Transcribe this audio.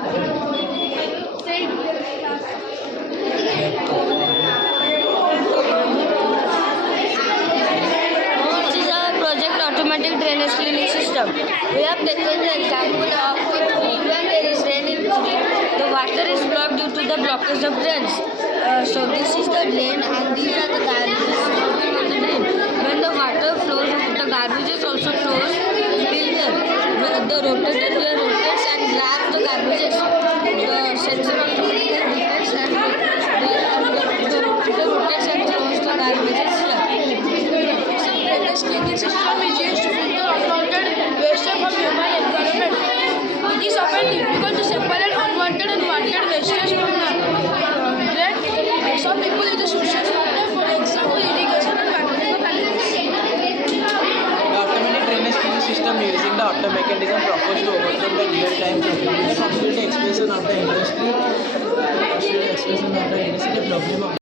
This is our project automatic drainage cleaning system. We have taken the example of when there is rain in the city, the water is blocked due to the blockage of drains. So this is the drain and these are the garbages flowing on the drain. When the water flows, the garbages also flows till there. The rotator here rotates and grabs the garbages. The sensor on the rotator detects and the rotator rotates and throws the garbages here. Drainage cleaning system is used to filter unwanted waste from human environment. It is often difficult to separate unwanted and wanted wastes from the drain. Some people use the social filter, for example, irrigation and water quality. The automatic drainage cleaning system using the auto mechanism proposed to overcome the real-time problem. The complete expression of the industry, the problem of